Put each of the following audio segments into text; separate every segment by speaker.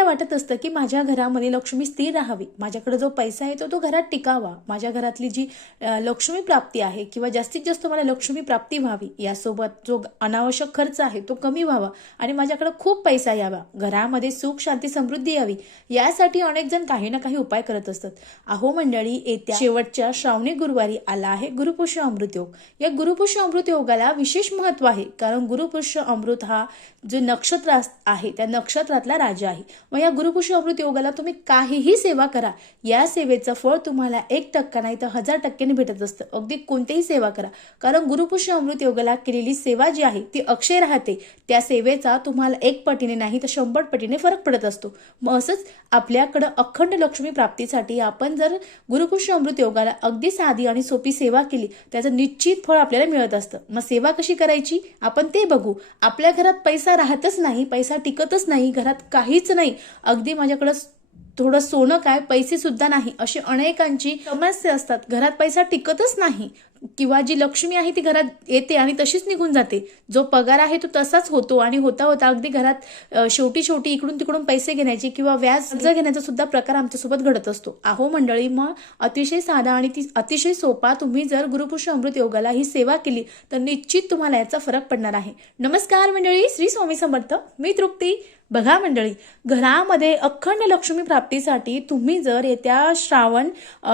Speaker 1: मला वाटत असतं की माझ्या घरामध्ये लक्ष्मी स्थिर राहावी. माझ्याकडे जो पैसा आहे तो तो घरात टिकावा. माझ्या घरातली जी लक्ष्मी प्राप्ती आहे किंवा जास्तीत जास्त मला लक्ष्मी प्राप्ती व्हावी यासोबत जो अनावश्यक खर्च आहे तो कमी व्हावा आणि माझ्याकडे खूप पैसा यावा. घरामध्ये सुख शांती समृद्धी यावी. यासाठी अनेक जण काही ना काही उपाय करत असतात. अहो मंडळी येत्या शेवटच्या श्रावणी गुरुवारी आला आहे गुरुपुष्य अमृत योग. या गुरुपुष्य अमृत योगाला विशेष महत्त्व आहे कारण गुरुपुष्य अमृत हा जो नक्षत्र आहे त्या नक्षत्रातला राजा आहे. मग या गुरुपुष्य अमृत योगाला तुम्ही काहीही सेवा करा. या सेवेचं फळ तुम्हाला एक टक्का नाही तर हजार टक्क्याने भेटत असतं. अगदी कोणतीही सेवा करा. कारण गुरुपुष्य अमृत योगाला केलेली सेवा जी आहे ती अक्षय राहते. त्या सेवेचा तुम्हाला एक पटीने नाही तर शंभर पटीने फरक पडत असतो. मग असंच आपल्याकडं अखंड लक्ष्मी प्राप्तीसाठी आपण जर गुरुपुष्य अमृत योगाला अगदी साधी आणि सोपी सेवा केली त्याचं निश्चित फळ आपल्याला मिळत असतं. मग सेवा कशी करायची? आपण ते बघू. आपल्या घरात पैसा राहतच नाही पैसा टिकतच नाही घरात काहीच नाही. अगदी माझ्याकडं थोडं सोनं काय पैसे सुद्धा नाही. अशी अनेकांची समस्या असतात. घरात पैसा टिकतच नाही. किंवा जी लक्ष्मी आहे ती घरात येते आणि तशीच निघून जाते. जो पगार आहे तो तसाच होतो आणि होता होता अगदी घरात शेवटी शेवटी इकडून तिकडून पैसे घेण्याची किंवा व्याज कर्ज घेण्याचा सुद्धा प्रकार आमच्यासोबत घडत असतो. अहो मंडळी मग अतिशय साधा आणि ती अतिशय सोपा तुम्ही जर गुरुपुरुष अमृत योगाला ही सेवा केली तर निश्चित तुम्हाला याचा फरक पडणार आहे. नमस्कार मंडळी श्री स्वामी समर्थ. मी तृप्ती. बघा मंडळी घरामध्ये अखंड लक्ष्मी प्राप्तीसाठी तुम्ही जर येत्या श्रावण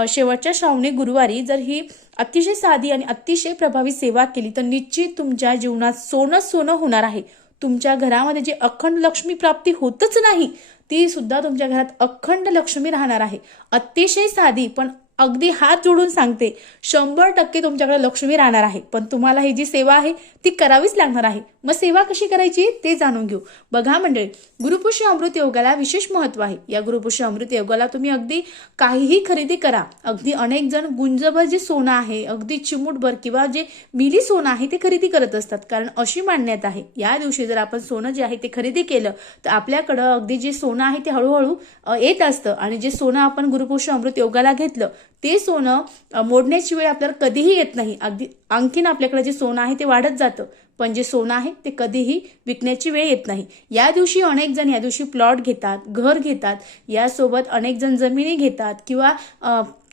Speaker 1: शेवटच्या श्रावणी गुरुवारी जर ही अतिशय साधी आणि अतिशय प्रभावी सेवा केली तर निश्चित तुमच्या जीवनात सोनं सोनं होणार आहे. तुमच्या घरामध्ये जी अखंड लक्ष्मी प्राप्ती होतच नाही ती सुद्धा तुमच्या घरात अखंड लक्ष्मी राहणार आहे. अतिशय साधी पण अगदी हात जोडून सांगते शंभर टक्के तुमच्याकडे लक्ष्मी राहणार आहे. पण तुम्हाला ही जी सेवा आहे ती करावीच लागणार आहे. मग सेवा कशी करायची ते जाणून घेऊ. बघा मंडळी गुरुपुष्य अमृत योगाला विशेष महत्त्व आहे. या गुरुपुष्य अमृत योगाला तुम्ही अगदी काहीही खरेदी करा. अगदी अनेक जण गुंजभर जे सोनं आहे अगदी चिमूटभर किंवा जे मिली सोनं आहे ते खरेदी करत असतात. कारण अशी मान्यता आहे या दिवशी जर आपण सोनं जे आहे ते खरेदी केलं तर आपल्याकडं अगदी जे सोनं आहे ते हळूहळू येत असतं. आणि जे सोनं आपण गुरुपुष्य अमृत योगाला घेतलं ते सोनं मोडण्याची वेळ आपल्याला कधीही येत नाही. अगदी आणखीन आपल्याकडे जे सोनं आहे ते वाढत जातं. पण जे सोनं आहे ते कधीही विकण्याची वेळ येत नाही. या दिवशी अनेक जण या दिवशी प्लॉट घेतात घर घेतात यासोबत अनेक जण जमिनी घेतात किंवा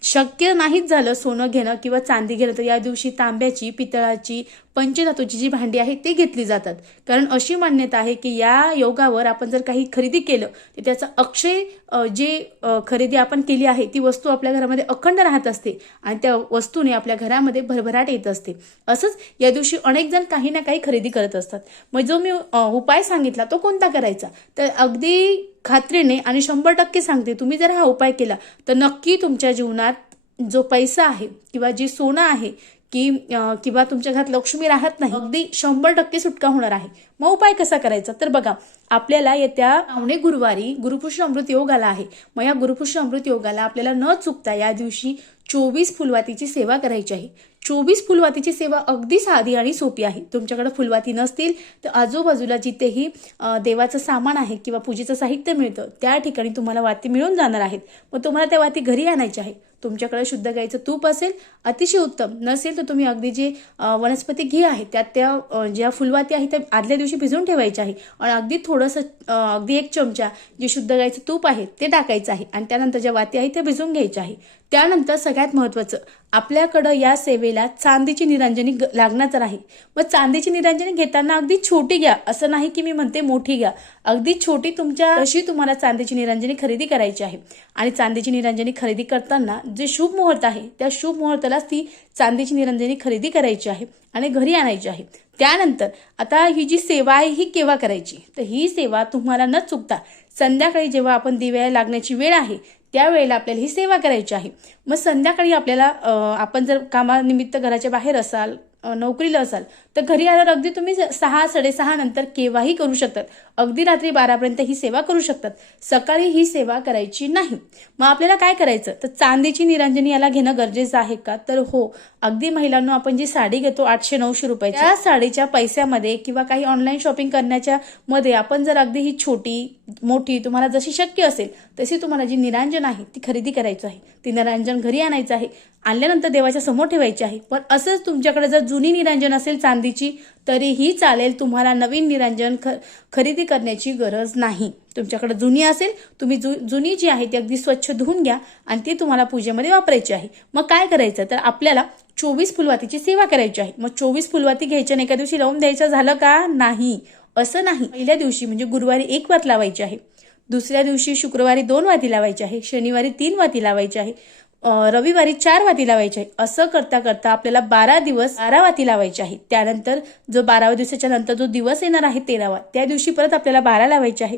Speaker 1: शक्य नाहीच झालं सोनं घेणं किंवा चांदी घेणं तर या दिवशी तांब्याची पितळाची पंचधातूची जी भांडी आहेत ते घेतली जातात. कारण अशी मान्यता आहे की या योगावर आपण जर काही खरेदी केलं तर त्याचा अक्षय जे खरेदी आपण केली आहे ती वस्तू आपल्या घरामध्ये अखंड राहत असते आणि त्या वस्तूने आपल्या घरामध्ये भरभराट येत असते. असंच या दिवशी अनेक जण काही ना काही खरेदी करत असतात. मग जो मी उपाय सांगितला तो कोणता करायचा? तर अगदी खात्रीने आणि शंभर टक्के सांगते तुम्ही जर हा उपाय केला तर नक्की तुमच्या जीवनात जो पैसा आहे किंवा जी सोनं आहे की किंवा तुमच्या घरात लक्ष्मी राहत नाही अगदी शंभर टक्के सुटका होणार आहे. मग उपाय कसा करायचा? तर बघा आपल्याला येत्या पावणे गुरुवारी गुरुपुष्य अमृत योग आला आहे. मग या गुरुपुष्य अमृत योगाला आपल्याला न चुकता या दिवशी चोवीस फुलवातीची सेवा करायची आहे. चोवीस फुलवातीची सेवा अगदी साधी आणि सोपी आहे. तुमच्याकडे फुलवाती नसतील तर आजूबाजूला जिथेही देवाचं सामान आहे किंवा पूजेचं साहित्य मिळतं त्या ठिकाणी तुम्हाला वाती मिळून जाणार आहेत. मग तुम्हाला त्या वाती घरी आणायच्या आहे तुमच्याकडे शुद्ध गाईचं तूप असेल अतिशय उत्तम. नसेल तर तुम्ही अगदी जे वनस्पती घी आहे त्यात त्या ज्या फुलवाती आहे त्या आदल्या दिवशी भिजवून ठेवायच्या आहे आणि अगदी थोडंसं अगदी एक चमचा जे शुद्ध गाईचं तूप आहे ते टाकायचं आहे. आणि त्यानंतर ज्या वाती आहेत त्या भिजवून घ्यायच्या आहे त्यानंतर सगळ्यात महत्त्वाचं आपल्याकडं या सेवेला चांदीची निरांजनी ग- लागणार आहे मग चांदीची निरांजनी घेताना अगदी छोटी घ्या. असं नाही की मी म्हणते मोठी घ्या. अगदी छोटी तुमच्या अशी तुम्हाला चांदीची निरांजनी खरेदी करायची आहे. आणि चांदीची निरांजनी खरेदी करताना जे शुभ मुहूर्त आहे त्या शुभ मुहूर्तालाच ती चांदीची निरांजनी खरेदी करायची आहे आणि घरी आणायची आहे. त्यानंतर आता ही जी सेवा आहे ही केव्हा करायची? तर ही सेवा तुम्हाला न चुकता संध्याकाळी जेव्हा आपण दिव्याला लागण्याची वेळ आहे त्यावेळेला आपल्याला ही सेवा करायची आहे. मग संध्याकाळी आपल्याला आपण जर कामानिमित्त घराच्या बाहेर असाल नोकरीला असाल तर घरी आल्यावर अगदी तुम्ही सहा साडेसहा नंतर केव्हाही करू शकतात. अगदी रात्री बारापर्यंत ही सेवा करू शकतात. सकाळी ही सेवा करायची नाही. मग आपल्याला काय करायचं? तर चांदीची निरांजनी याला घेणं गरजेचं आहे का? तर हो अगदी महिलांना आपण जी साडी घेतो आठशे नऊशे रुपयाची त्या साडीच्या पैशामध्ये किंवा काही ऑनलाईन शॉपिंग करण्याच्या मध्ये आपण जर अगदी ही छोटी मोठी तुम्हाला जशी शक्य असेल तशी तुम्हाला जी निरांजन आहे ती खरेदी करायची आहे. ती निरांजन घरी आणायचं आहे. आणल्यानंतर देवाच्या समोर ठेवायची आहे. पण असंच तुमच्याकडे जर जुनी निरंजन असेल चांदीची तरीही चालेल तुम्हाला नवीन निरंजन ख खरेदी करण्याची गरज नाही. तुमच्याकडे जुनी असेल तुम्ही जु जुनी जी आहे ती अगदी स्वच्छ धुवून घ्या आणि ती तुम्हाला पूजेमध्ये वापरायची आहे. मग काय करायचं? तर आपल्याला चोवीस फुलवातीची सेवा करायची आहे. मग चोवीस फुलवाती घ्यायच्या आणि एका दिवशी लावून द्यायचं झालं का? नाही. असं नाही. पहिल्या दिवशी म्हणजे गुरुवारी एक वात लावायची आहे. दुसऱ्या दिवशी शुक्रवारी दोन वाती लावायची आहे. शनिवारी तीन वाती लावायची आहे. रविवारी चार वाती लावायची आहे. असं करता करता आपल्याला बारा दिवस बारा वाती लावायची आहे. त्यानंतर जो बाराव्या दिवसाच्या नंतर जो दिवस येणार आहे तेरावा त्या दिवशी परत आपल्याला बारा लावायचे आहे.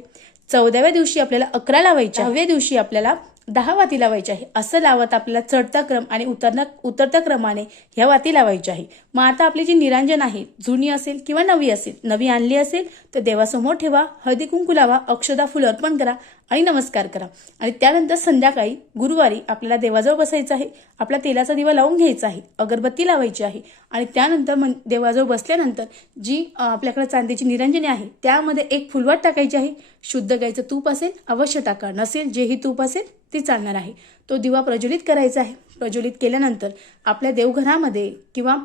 Speaker 1: चौदाव्या दिवशी आपल्याला अकरा लावायचे दहाव्या दिवशी आपल्याला दहा वाती लावायची आहे. असं लावत आपल्याला चढता क्रम आणि उतरना उतरत्या क्रमाने ह्या वाती लावायच्या आहे. मग आता आपली जी निरांजन आहे जुनी असेल किंवा नवी असेल नवी आणली असेल तर देवासमोर ठेवा हळदी कुंकू लावा अक्षदा फुलं अर्पण करा आणि नमस्कार करा. आणि त्यानंतर संध्याकाळी गुरुवारी आपल्याला देवाजवळ बसायचं आहे. आपला तेलाचा दिवा लावून घ्यायचा आहे. अगरबत्ती लावायची आहे. आणि त्यानंतर मन देवाजवळ बसल्यानंतर जी आपल्याकडे चांदीची निरंजने आहे त्यामध्ये एक फुलवाट टाकायची आहे. शुद्ध गाईचं तूप असेल अवश्य टाका. नसेल जेही तूप असेल ती चालणार आहे. तो दिवा प्रज्वलित करायचा आहे. प्रज्वलित केल्यानंतर आपल्या देवघरामध्ये किंवा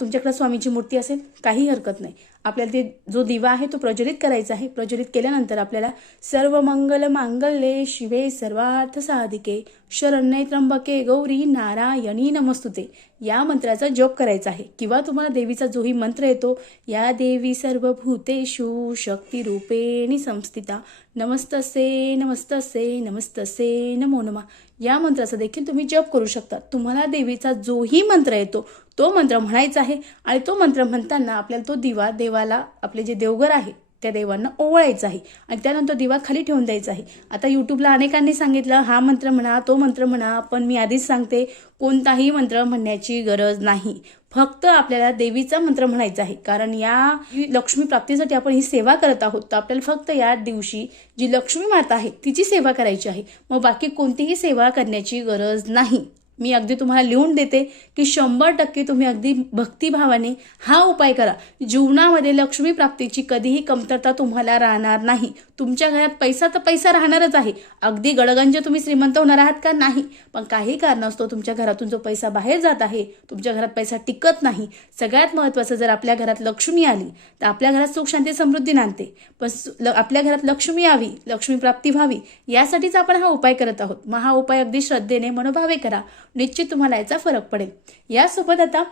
Speaker 1: तुमच्याकडे स्वामीची मूर्ती असेल काही हरकत नाही. आपल्याला ते जो दिवा आहे तो प्रज्वलित करायचा आहे. प्रज्वलित केल्यानंतर आपल्याला सर्व मंगल मांगल्ये शिवे सर्वार्थ साधिके शरण्य त्र्यंबके गौरी नारायणी नमस्तुते. या मंत्राचा जप करायचा आहे. किंवा तुम्हाला देवीचा जोही मंत्र येतो या देवी सर्व भूतेषु शक्तिरूपेणी संस्थिता. नमस्तसे नमस्तसे नमस्तसे नमो नमा. या मंत्राचा देखील तुम्ही जप करू शकता. तुम्हाला देवीचा जोही मंत्र येतो. तो मंत्र म्हणायचा आहे आणि तो मंत्र म्हणताना आपल्याला तो दिवा देवाला आपले जे देवघर आहे त्या देवांना ओवाळायचं आहे. आणि त्यानंतर दिवा खाली ठेवून द्यायचा आहे. आता यूट्यूबला अनेकांनी सांगितलं हा मंत्र म्हणा तो मंत्र म्हणा पण मी आधीच सांगते कोणताही मंत्र म्हणण्याची गरज नाही. फक्त आपल्याला देवीचा मंत्र म्हणायचा आहे. कारण या लक्ष्मी प्राप्तीसाठी आपण ही सेवा करत आहोत. तर आपल्याला फक्त या दिवशी जी लक्ष्मी माता आहे तिची सेवा करायची आहे. मग बाकी कोणतीही सेवा करण्याची गरज नाही. मी अगदी तुम्हाला लिहून देते की शंभर टक्के तुम्ही अगदी भक्तिभावाने हा उपाय करा. जीवनामध्ये लक्ष्मी प्राप्तीची कधीही कमतरता तुम्हाला राहणार नाही. तुमच्या घरात पैसा तर पैसा राहणारच आहे. अगदी गडगंज तुम्ही श्रीमंत होणार आहात का? नाही. पण काही कारणास्तव तुमच्या घरातून जो पैसा बाहेर जात आहे तुमच्या घरात पैसा टिकत नाही. सगळ्यात महत्त्वाचं जर आपल्या घरात लक्ष्मी आली तर आपल्या घरात सुख शांती समृद्धी नांदते. पण ल- आपल्या घरात लक्ष्मी यावी लक्ष्मी प्राप्ती व्हावी यासाठीच आपण हा उपाय करत आहोत. मग हा उपाय अगदी श्रद्धेने मनोभावे करा. निश्चित तुम्हाला याचा फरक पडेल. यासोबत आता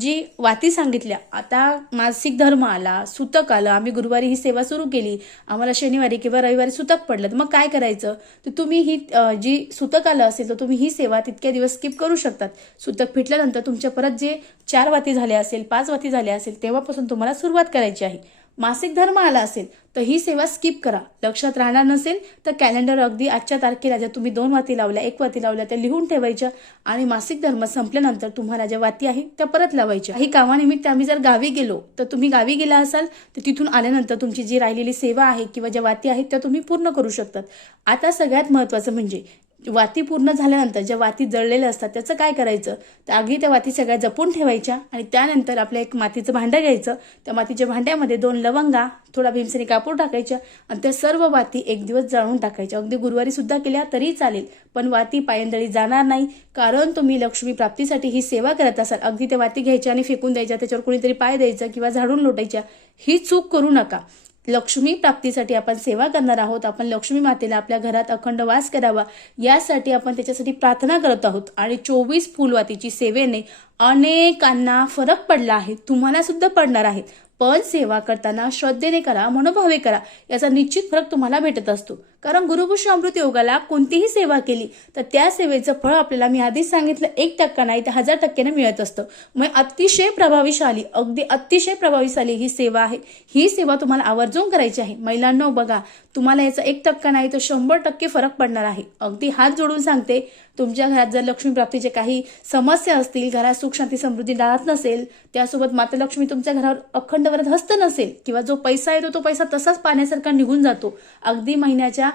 Speaker 1: जी वाती सांगितल्या आता मासिक धर्म आला सुतक आलं आम्ही गुरुवारी ही सेवा सुरू केली आम्हाला शनिवारी किंवा रविवारी सुतक पडलं तर मग काय करायचं? तर तुम्ही ही जी सुतक आलं असेल तर तुम्ही ही सेवा तितक्या दिवस स्किप करू शकतात. सुतक फिटल्यानंतर तुमच्या परत जे चार वाती झाल्या असेल पाच वाती झाल्या असेल तेव्हापासून तुम्हाला सुरुवात करायची आहे. मासिक धर्म आला असेल तर ही सेवा स्किप करा. लक्षात राहणार नसेल तर कॅलेंडर अगदी आजच्या तारखेला ज्या तुम्ही दोन वाती लावल्या एक वाती लावल्या त्या लिहून ठेवायच्या आणि मासिक धर्म संपल्यानंतर तुम्हाला ज्या वाती आहेत त्या परत लावायच्या. काही कामानिमित्त आम्ही जर गावी गेलो तर तुम्ही गावी गेला असाल तर तिथून आल्यानंतर तुमची जी राहिलेली सेवा आहे किंवा ज्या वाती आहेत त्या तुम्ही पूर्ण करू शकतात. आता सगळ्यात महत्त्वाचं म्हणजे वाती पूर्ण झाल्यानंतर ज्या वाती जळलेल्या असतात त्याचं काय करायचं? तर आधी त्या वाती सगळ्या जपून ठेवायच्या आणि त्यानंतर आपलं एक मातीचं भांडं घ्यायचं. त्या मातीच्या भांड्यामध्ये दोन लवंगा थोडा भीमसेनी कापूर टाकायच्या आणि त्या सर्व वाती एक दिवस जाळून टाकायच्या. अगदी गुरुवारी सुद्धा केल्या तरी चालेल पण वाती पायंदळी जाणार नाही कारण तुम्ही लक्ष्मी प्राप्तीसाठी ही सेवा करत असाल. अगदी त्या वाती घ्यायच्या आणि फेकून द्यायच्या त्याच्यावर कोणीतरी पाय द्यायचा किंवा झाडून लोटायच्या. ही चूक करू नका. लक्ष्मी प्राप्तीसाठी आपण सेवा करणार आहोत. आपण लक्ष्मी मातेला आपल्या घरात अखंड वास करावा. यासाठी आपण त्याच्यासाठी प्रार्थना करत आहोत. आणि चोवीस फुलवातीची सेवेने अनेकांना फरक पडला आहे. तुम्हाला सुद्धा पडणार आहे. पण सेवा करताना श्रद्धेने करा मनोभावे करा. याचा निश्चित फरक तुम्हाला भेटत असतो. कारण गुरुपुष्य अमृत योगाला कोणतीही सेवा केली तर त्या सेवेचं फळ आपल्याला मी आधीच सांगितलं एक टक्का नाही तर हजार टक्क्याने मिळत असतं. मग अतिशय प्रभावीशाली अगदी अतिशय प्रभावीशाली ही सेवा आहे. ही सेवा तुम्हाला आवर्जून करायची आहे. महिलांनो बघा तुम्हाला याचा एक टक्का नाही तर शंभर टक्के फरक पडणार आहे. अगदी हात जोडून सांगते तुमच्या घरात जर लक्ष्मी प्राप्तीचे काही समस्या असतील घरात सुख शांती समृद्धी राहत नसेल त्यासोबत माता लक्ष्मी तुमच्या घरावर अखंड वरत हस्त नसेल किंवा जो पैसा येतो तो पैसा तसाच पाण्यासारखा निघून जातो. अगदी महिन्याच्या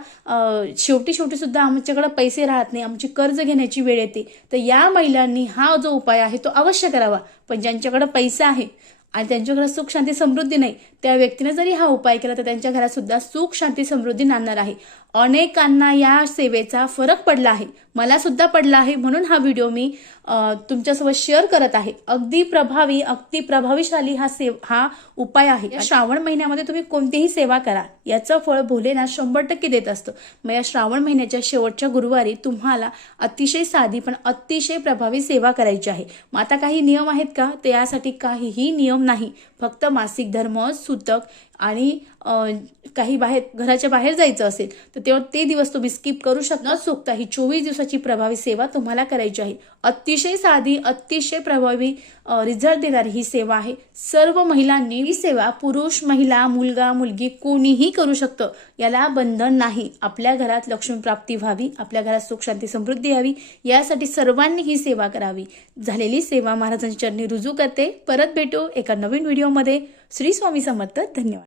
Speaker 1: शेवटी शेवटी सुद्धा आमच्याकडे पैसे राहत नाही आमची कर्ज घेण्याची वेळ येते. तर या महिलांनी हा जो उपाय आहे तो अवश्य करावा. पण ज्यांच्याकडे पैसा आहे आणि त्यांच्याकडे सुख शांती समृद्धी नाही त्या व्यक्तीने जरी हा उपाय केला तर त्यांच्या घरात सुद्धा सुख शांती समृद्धी नांदणार आहे. अनेकांना या सेवेचा फरक पडला आहे. मला सुद्धा पडला आहे म्हणून हा व्हिडिओ मी तुमच्यासोबत शेअर करत आहे. अगदी प्रभावी अगदी प्रभावीशाली हा सेव हा उपाय आहे. श्रावण महिन्यामध्ये तुम्ही कोणतीही सेवा करा. याचं फळ भोलेनाथ शंभर टक्के देत असतं. मग या श्रावण महिन्याच्या शेवटच्या गुरुवारी तुम्हाला अतिशय साधी पण अतिशय प्रभावी सेवा करायची आहे. मग आता काही नियम आहेत का? तर यासाठी काहीही नियम नाही. फक्त मासिक धर्म सूतक आणि काही बाहेर घराच्या बाहेर जायचं असेल तर तेव्हा ते दिवस तुम्ही स्किप करू शकता. न चुकता ही चोवीस दिवसाची प्रभावी सेवा तुम्हाला करायची आहे. अतिशय साधी अतिशय प्रभावी रिझल्ट देणारी ही सेवा आहे. सर्व महिलांनी ही सेवा पुरुष महिला मुलगा मुलगी कोणीही करू शकतं याला बंधन नाही. आपल्या घरात लक्ष्मी प्राप्ती व्हावी आपल्या घरात सुख शांती समृद्धी यावी यासाठी सर्वांनी ही सेवा करावी. झालेली सेवा महाराजांच्या चरणी रुजू करते. परत भेटू एका नवीन व्हिडिओमध्ये श्री स्वामी समर्थ धन्यवाद.